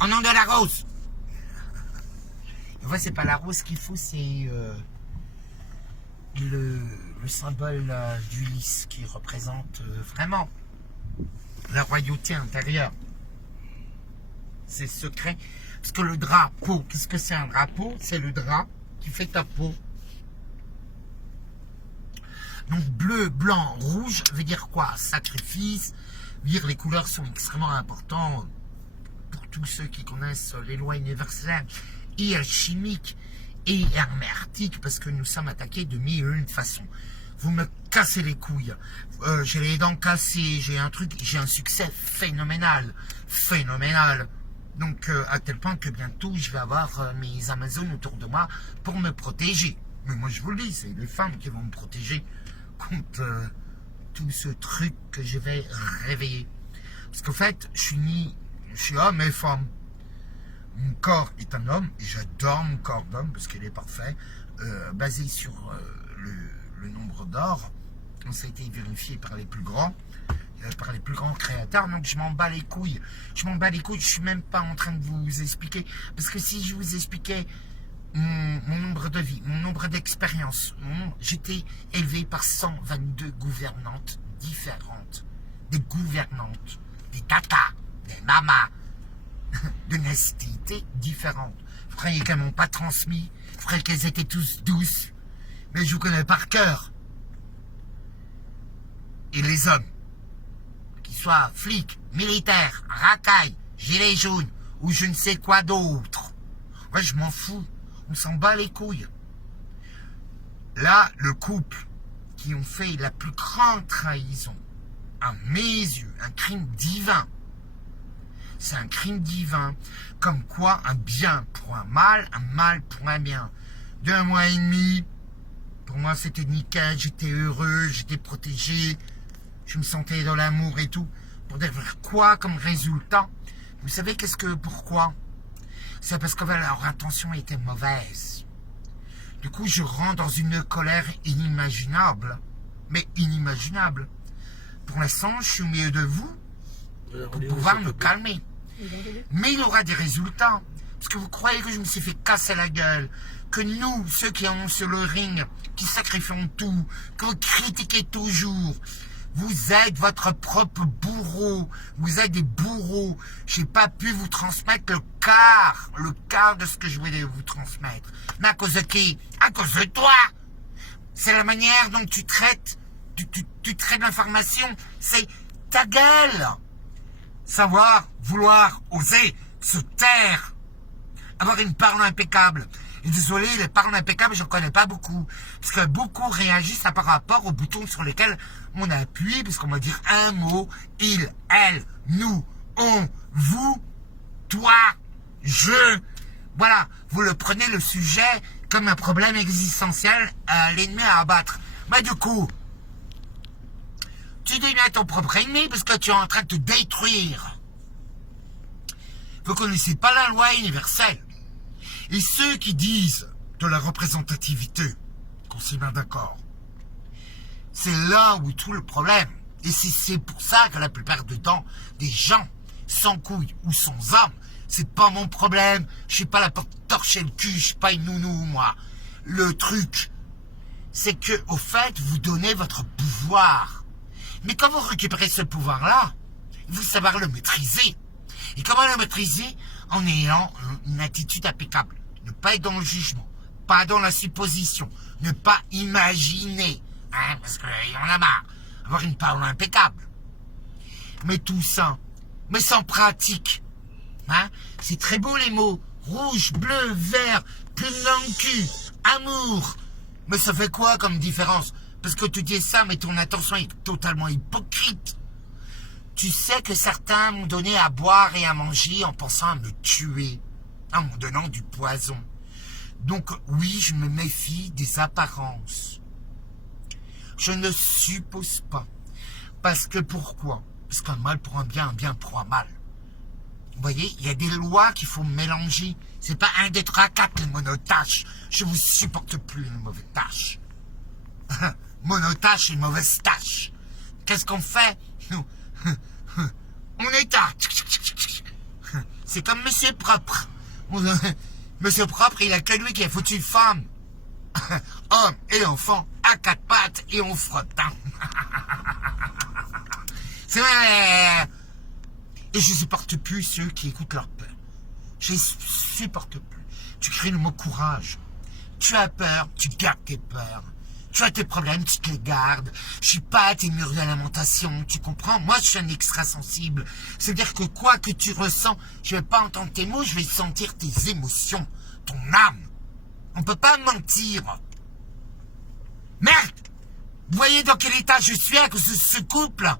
Au nom de la rose. En fait, c'est pas la rose qu'il faut, c'est le symbole du lys qui représente vraiment la royauté intérieure. C'est secret. Parce que le drapeau, qu'est-ce que c'est un drapeau? C'est le drap qui fait ta peau. Donc bleu, blanc, rouge veut dire quoi? Sacrifice. Veut dire les couleurs sont extrêmement importantes pour tous ceux qui connaissent les lois universelles et alchimiques et hermétiques, parce que nous sommes attaqués de mille et une façons. Vous me cassez les couilles. J'ai les dents cassées, j'ai un succès phénoménal. Phénoménal. Donc, à tel point que bientôt, je vais avoir mes Amazones autour de moi pour me protéger. Mais moi, je vous le dis, c'est les femmes qui vont me protéger contre tout ce truc que je vais réveiller. Parce qu'en fait, je suis homme et femme. Mon corps est un homme, et j'adore mon corps d'homme, parce qu'il est parfait, basé sur le nombre d'or. Ça a été vérifié par les plus grands. Par les plus grands créateurs, donc je m'en bats les couilles. Je m'en bats les couilles, je suis même pas en train de vous expliquer. Parce que si je vous expliquais mon nombre de vies, mon nombre d'expériences, j'étais élevé par 122 gouvernantes différentes. Des gouvernantes, des tatas, des mamas, de nationalités différentes. Vous croyez qu'elles m'ont pas transmis? Vous croyez qu'elles étaient tous douces? Mais je vous connais par cœur. Et les hommes, soit flic, militaire, racaille, gilet jaune ou je ne sais quoi d'autre. Ouais, je m'en fous. On s'en bat les couilles. Là, le couple qui ont fait la plus grande trahison, à mes yeux, un crime divin. C'est un crime divin. Comme quoi, un bien pour un mal pour un bien. 2 mois et demi, pour moi, c'était nickel. J'étais heureux, j'étais protégé. Je me sentais dans l'amour et tout. Pour dire quoi comme résultat? Vous savez pourquoi? C'est parce que leur intention était mauvaise. Du coup, je rentre dans une colère inimaginable. Mais inimaginable. Pour l'instant, je suis au milieu de vous pour pouvoir me calmer. Mais il y aura des résultats. Parce que vous croyez que je me suis fait casser la gueule, que nous, ceux qui en ont sur le ring, qui sacrifions tout, que vous critiquez toujours, vous êtes votre propre bourreau. Vous êtes des bourreaux. Je n'ai pas pu vous transmettre le quart de ce que je voulais vous transmettre. Mais à cause de qui? À cause de toi. C'est la manière dont tu traites, tu traites l'information. C'est ta gueule. Savoir, vouloir, oser, se taire. Avoir une parole impeccable. Et désolé, les paroles impeccables, je n'en connais pas beaucoup. Parce que beaucoup réagissent par rapport aux boutons sur lesquels on appuie, parce qu'on va dire un mot, il, elle, nous, on, vous, toi, je. Voilà, vous le prenez le sujet comme un problème existentiel, l'ennemi à abattre. Mais du coup, tu deviens ton propre ennemi parce que tu es en train de te détruire. Vous ne connaissez pas la loi universelle. Et ceux qui disent de la représentativité, qu'on s'y met d'accord, c'est là où est tout le problème. Et c'est pour ça que la plupart du temps, des gens sans couilles ou sans âme, c'est pas mon problème. Je suis pas là pour torcher le cul, je suis pas une nounou, moi. Le truc, c'est que, au fait, vous donnez votre pouvoir. Mais quand vous récupérez ce pouvoir-là, il faut savoir le maîtriser. Et comment le maîtriser? En ayant une attitude impeccable. Ne pas être dans le jugement, pas dans la supposition, ne pas imaginer, hein, parce qu'il y en a marre, avoir une parole impeccable. Mais tout ça, mais sans pratique, hein, c'est très beau les mots, rouge, bleu, vert, plume dans le cul, amour, mais ça fait quoi comme différence? Parce que tu dis ça, mais ton intention est totalement hypocrite. Tu sais que certains m'ont donné à boire et à manger en pensant à me tuer, en me donnant du poison. Donc oui, je me méfie des apparences. Je ne suppose pas. Parce que pourquoi? Parce qu'un mal pour un bien pour un mal. Vous voyez, il y a des lois qu'il faut mélanger. C'est pas 1, 2, 3, 4 les monotaches. Je vous supporte plus les mauvaises tâches. Monotaches et mauvaises tâches. Qu'est-ce qu'on fait? Nous, on éteint. C'est comme Monsieur Propre. Monsieur Propre, il a que lui qui a foutu femme, homme et enfant à quatre pattes et on frotte. Hein. C'est vrai. Et je supporte plus ceux qui écoutent leur peur. Je les supporte plus. Tu cries le mot courage. Tu as peur, tu gardes tes peurs. Tu as tes problèmes, tu te les gardes. Je suis pas à tes murs de lamentation, tu comprends? Moi, je suis un extrasensible. C'est-à-dire que quoi que tu ressens, je vais pas entendre tes mots, je vais sentir tes émotions, ton âme. On peut pas mentir. Merde! Vous voyez dans quel état je suis à cause de ce couple?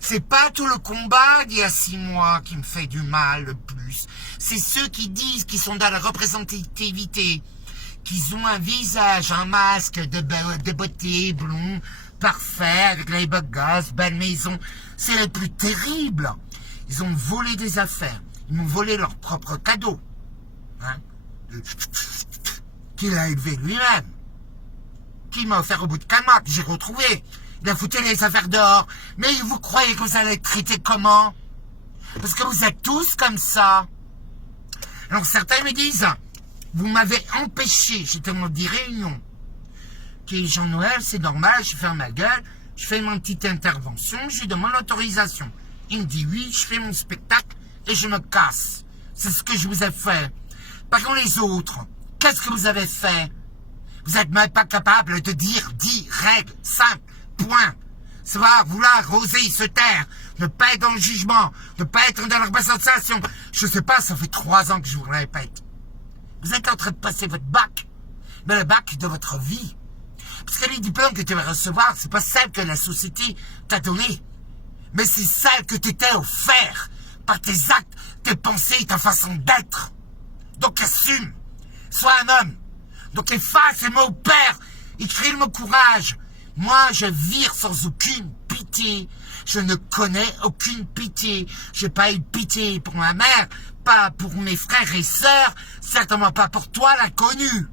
C'est pas tout le combat d'il y a 6 mois qui me fait du mal le plus. C'est ceux qui disent qu'ils sont dans la représentativité, qu'ils ont un visage, un masque de beauté, blond, parfait, avec les beaux gosses, belle maison. C'est le plus terrible. Ils ont volé des affaires. Ils m'ont volé leur propre cadeau. Hein? Qu'il a élevé lui-même. Qui m'a offert au bout de 4 mois, que j'ai retrouvé. Il a foutu les affaires dehors. Mais vous croyez que vous allez être traité comment? Parce que vous êtes tous comme ça. Alors certains me disent, vous m'avez empêché, j'étais dans des réunions. Ok, Jean-Noël, c'est normal, je ferme ma gueule, je fais ma petite intervention, je lui demande l'autorisation. Il me dit oui, je fais mon spectacle et je me casse. C'est ce que je vous ai fait. Par contre les autres, qu'est-ce que vous avez fait? Vous n'êtes même pas capable de dire 10 règles simples, point. Ça va vouloir oser se taire, ne pas être dans le jugement, ne pas être dans la représentation. Je sais pas, ça fait 3 ans que je vous le répète. Vous êtes en train de passer votre bac, mais le bac de votre vie. Parce que les diplômes que tu vas recevoir, c'est pas celle que la société t'a donnée, mais c'est celle que tu t'es offert par tes actes, tes pensées, ta façon d'être. Donc assume, sois un homme. Donc efface le mot père, écris le mot courage. Moi, je vire sans aucune pitié. Je ne connais aucune pitié. J'ai pas eu pitié pour ma mère, pas pour mes frères et sœurs, certainement pas pour toi, l'inconnu.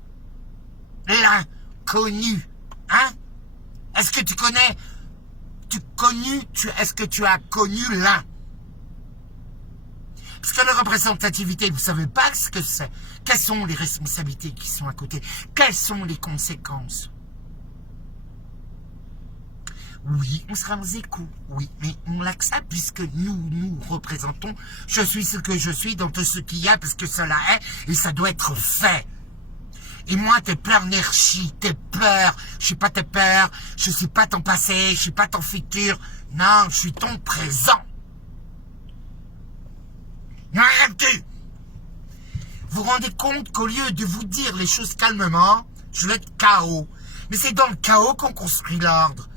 L'inconnu, hein? Est-ce que tu connais, est-ce que tu as connu l'un? Parce que la représentativité, vous savez pas ce que c'est. Quelles sont les responsabilités qui sont à côté? Quelles sont les conséquences? Oui, on sera aux échos, oui, mais on l'accepte puisque nous représentons, je suis ce que je suis dans tout ce qu'il y a parce que cela est et ça doit être fait. Et moi, tes pleurs n'erchis, tes peurs, je suis pas tes peurs, je suis pas ton passé, je suis pas ton futur, non, je suis ton présent. Arrêtez! Vous vous rendez compte qu'au lieu de vous dire les choses calmement, je vais être chaos. Mais c'est dans le chaos qu'on construit l'ordre.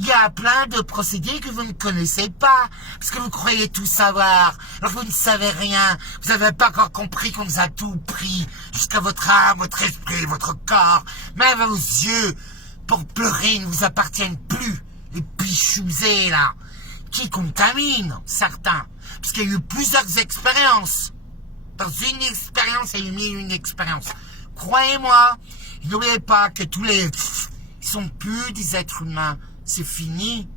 Il y a plein de procédés que vous ne connaissez pas, parce que vous croyez tout savoir, alors vous ne savez rien, vous n'avez pas encore compris qu'on vous a tout pris, jusqu'à votre âme, votre esprit, votre corps, même vos yeux, pour pleurer, ne vous appartiennent plus, les pichousés là, qui contaminent certains, parce qu'il y a eu plusieurs expériences. Dans une expérience, il y a eu 1001 expériences. Croyez-moi, n'oubliez pas que tous les... Ils sont plus des êtres humains. C'est fini.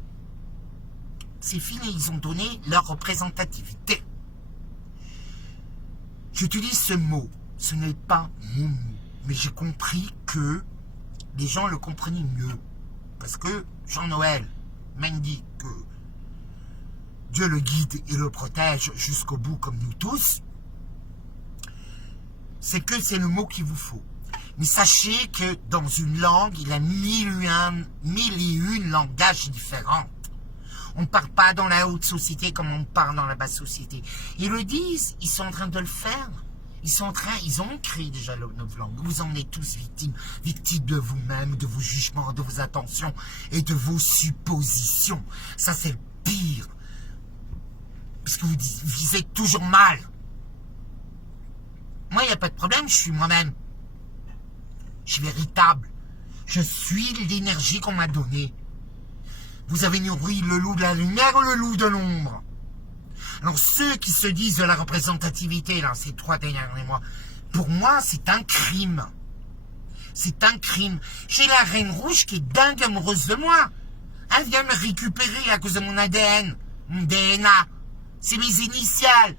C'est fini. Ils ont donné leur représentativité. J'utilise ce mot. Ce n'est pas mon mot. Mais j'ai compris que les gens le comprenaient mieux. Parce que Jean-Noël m'indique que Dieu le guide et le protège jusqu'au bout comme nous tous. C'est que c'est le mot qu'il vous faut. Mais sachez que dans une langue, il y a 1001 langages différents. On ne parle pas dans la haute société comme on parle dans la basse société. Ils le disent, ils sont en train de le faire. Ils ont créé déjà notre langue. Vous en êtes tous victimes. Victimes de vous-même, de vos jugements, de vos intentions et de vos suppositions. Ça, c'est le pire. Parce que vous visez toujours mal. Moi, il n'y a pas de problème, je suis moi-même. Je suis véritable. Je suis l'énergie qu'on m'a donnée. Vous avez nourri le loup de la lumière ou le loup de l'ombre? Alors, ceux qui se disent de la représentativité, là, ces 3 derniers mois, pour moi, c'est un crime. C'est un crime. J'ai la Reine Rouge qui est dingue amoureuse de moi. Elle vient me récupérer à cause de mon ADN, mon DNA. C'est mes initiales.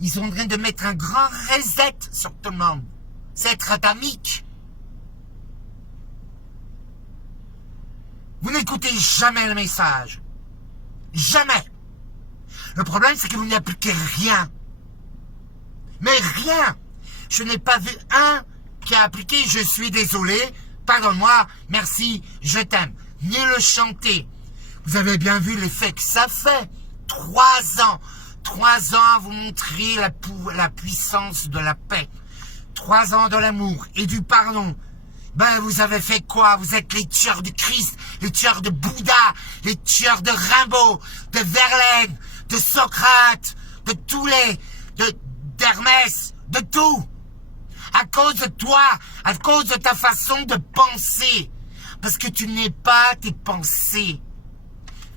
Ils sont en train de mettre un grand reset sur tout le monde. C'est être atomique. Vous n'écoutez jamais le message. Jamais. Le problème, c'est que vous n'appliquez rien. Mais rien. Je n'ai pas vu un qui a appliqué « Je suis désolé, pardonne-moi, merci, je t'aime ». Ni le chanter. Vous avez bien vu l'effet que ça fait. 3 ans. 3 ans à vous montrer la puissance de la paix. 3 ans de l'amour et du pardon. Ben, vous avez fait quoi? Vous êtes les tueurs de Christ, les tueurs de Bouddha, les tueurs de Rimbaud, de Verlaine, de Socrate, de Toulet, d'Hermès, de tout. À cause de toi, à cause de ta façon de penser. Parce que tu n'es pas tes pensées.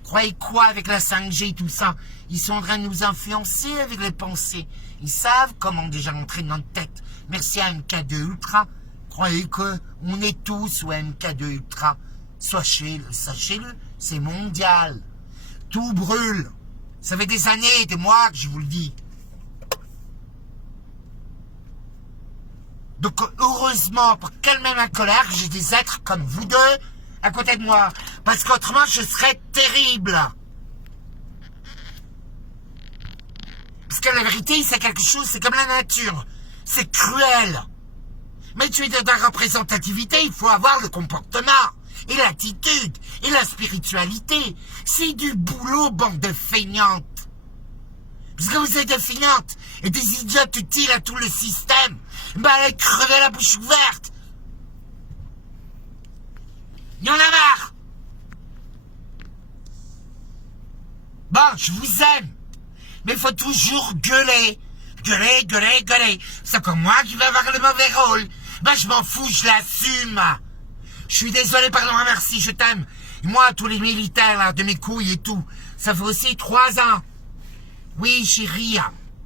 Croyez quoi avec la 5G et tout ça? Ils sont en train de nous influencer avec les pensées. Ils savent comment déjà rentrer dans notre tête. Merci à MK2 Ultra. Croyez qu'on est tous sous MK2 Ultra. Sachez-le, c'est mondial. Tout brûle. Ça fait des années, des mois que je vous le dis. Donc heureusement, pour calmer ma colère, j'ai des êtres comme vous deux à côté de moi. Parce qu'autrement, je serais terrible. Parce que la vérité, c'est quelque chose, c'est comme la nature. C'est cruel. Mais tu es dans ta représentativité, il faut avoir le comportement, et l'attitude, et la spiritualité. C'est du boulot, bande de feignantes. Parce que vous êtes des feignantes, et des idiotes utiles à tout le système. Ben allez crever la bouche ouverte. Il y en a marre. Bon, je vous aime. Mais il faut toujours gueuler. Gueuler. C'est comme moi qui vais avoir le mauvais rôle. Ben je m'en fous, je l'assume. Je suis désolé, pardon, merci, je t'aime. Et moi, tous les militaires là, de mes couilles et tout, ça fait aussi 3 ans. Oui, chérie.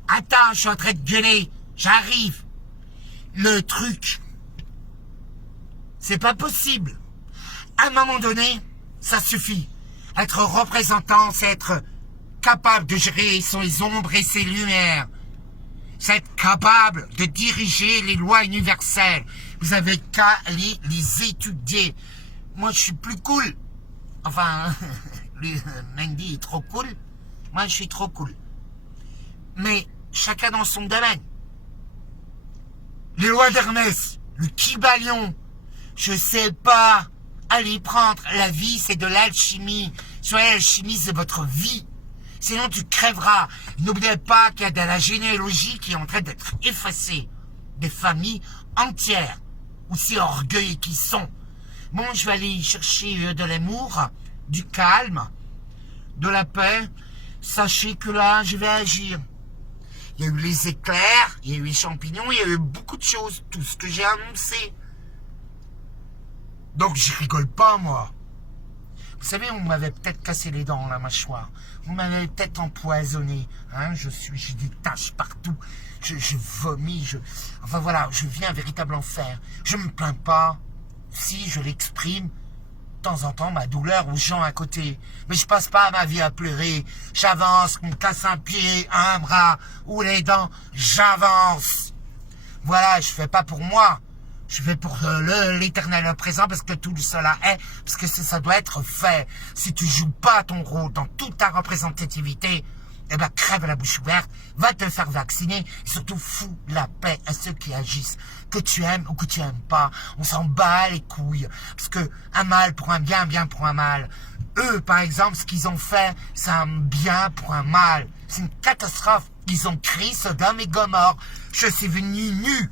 Attends, je suis en train de gueuler. J'arrive. Le truc, c'est pas possible. À un moment donné, ça suffit. Être représentant, c'est être capable de gérer ses ombres et ses lumières. C'est être capable de diriger les lois universelles. Vous avez qu'à aller les étudier. Moi, je suis plus cool. Enfin, lui, Mendy est trop cool. Moi, je suis trop cool. Mais chacun dans son domaine. Les lois d'Hermès, le Kybalion, je sais pas. Allez prendre, la vie c'est de l'alchimie. Soyez alchimiste de votre vie. Sinon tu crèveras. N'oubliez pas qu'il y a de la généalogie qui est en train d'être effacée. Des familles entières, aussi orgueilleux qu'ils sont. Bon, je vais aller chercher de l'amour, du calme, de la paix. Sachez que là, je vais agir. Il y a eu les éclairs, il y a eu les champignons, il y a eu beaucoup de choses, tout ce que j'ai annoncé. Donc je rigole pas, moi. Vous savez, on m'avait peut-être cassé les dents, la mâchoire. Vous m'avez peut-être empoisonné. Hein, j'ai des taches partout. Je vomis. Enfin voilà, je vis un véritable enfer. Je me plains pas. Si, je l'exprime. De temps en temps, ma douleur aux gens à côté. Mais je passe pas ma vie à pleurer. J'avance, qu'on me casse un pied, un bras ou les dents. J'avance. Voilà, je fais pas pour moi. Je fais pour l'éternel présent parce que tout cela est, parce que ça doit être fait. Si tu joues pas ton rôle dans toute ta représentativité, eh ben crève la bouche ouverte, va te faire vacciner et surtout fous la paix à ceux qui agissent. Que tu aimes ou que tu aimes pas, on s'en bat les couilles. Parce que un mal pour un bien, un bien pour un mal. Eux, par exemple, ce qu'ils ont fait, c'est un bien pour un mal. C'est une catastrophe. Ils ont créé Sodome et Gomorrhe. Je suis venu nu,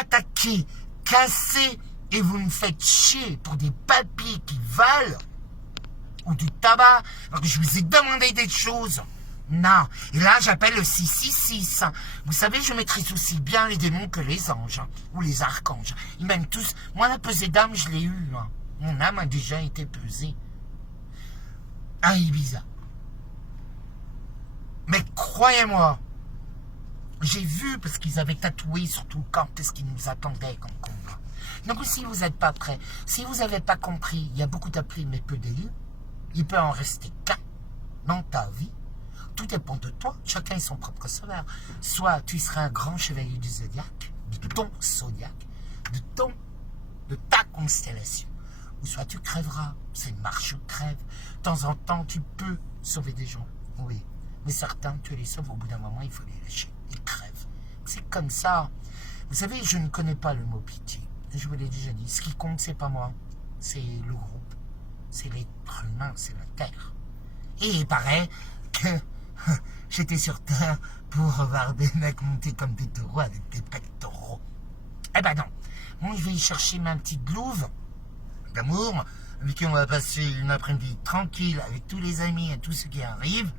attaqué, cassé, et vous me faites chier pour des papiers qui valent, ou du tabac, alors que je vous ai demandé des choses. Non. Et là, j'appelle le 666. Vous savez, je maîtrise aussi bien les démons que les anges, ou les archanges. Ils m'aiment tous. Moi, la pesée d'âme, je l'ai eue. Mon âme a déjà été pesée. À Ibiza. Mais croyez-moi, j'ai vu, parce qu'ils avaient tatoué sur tout le corps, qu'est-ce qui nous attendait comme combat. Donc si vous n'êtes pas prêts, si vous n'avez pas compris, il y a beaucoup d'appelés mais peu d'élus, il peut en rester qu'un dans ta vie. tout dépend de toi. Chacun est son propre sauveur. Soit tu seras un grand chevalier du zodiaque, de ton zodiaque, de ta constellation. Ou soit tu crèveras. C'est marche ou crève. De temps en temps, tu peux sauver des gens. Oui. Mais certains, tu les sauves, au bout d'un moment, il faut les lâcher. Ils crèvent. C'est comme ça. Vous savez, je ne connais pas le mot pitié. Je vous l'ai déjà dit. Ce qui compte, c'est pas moi. C'est le groupe. C'est l'être humain. C'est la Terre. Et il paraît que j'étais sur Terre pour voir des mecs monter comme des taureaux avec des pectoraux. Eh ben non. Moi, je vais y chercher ma petite louve d'amour, avec qui on va passer une après-midi tranquille avec tous les amis et tous ceux qui arrivent,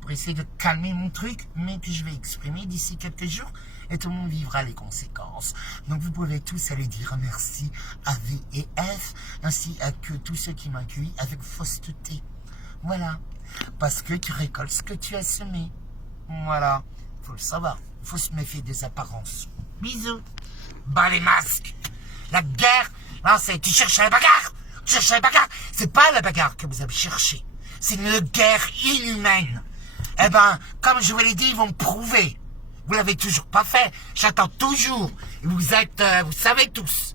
pour essayer de calmer mon truc, mais que je vais exprimer d'ici quelques jours, et tout le monde vivra les conséquences. Donc vous pouvez tous aller dire merci à V et F, ainsi que tous ceux qui m'ont accueilli avec fausseté. Voilà. Parce que tu récoltes ce que tu as semé. Voilà. Faut le savoir. Il faut se méfier des apparences. Bisous. Bas les masques. La guerre, là, c'est tu cherches la bagarre. Tu cherches la bagarre. C'est pas la bagarre que vous avez cherché. C'est une guerre inhumaine. Eh ben, comme je vous l'ai dit, ils vont me prouver. Vous l'avez toujours pas fait. J'attends toujours. Et vous êtes, vous savez tous.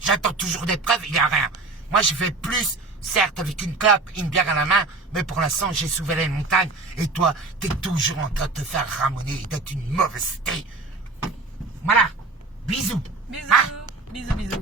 J'attends toujours des preuves. Il n'y a rien. Moi, je fais plus, certes, avec une clope et une bière à la main, mais pour l'instant, j'ai soulevé les montagnes. Et toi, t'es toujours en train de te faire ramoner, d'être une mauvaise thé. Voilà. Bisous. Bisous. Ah. Bisous, bisous.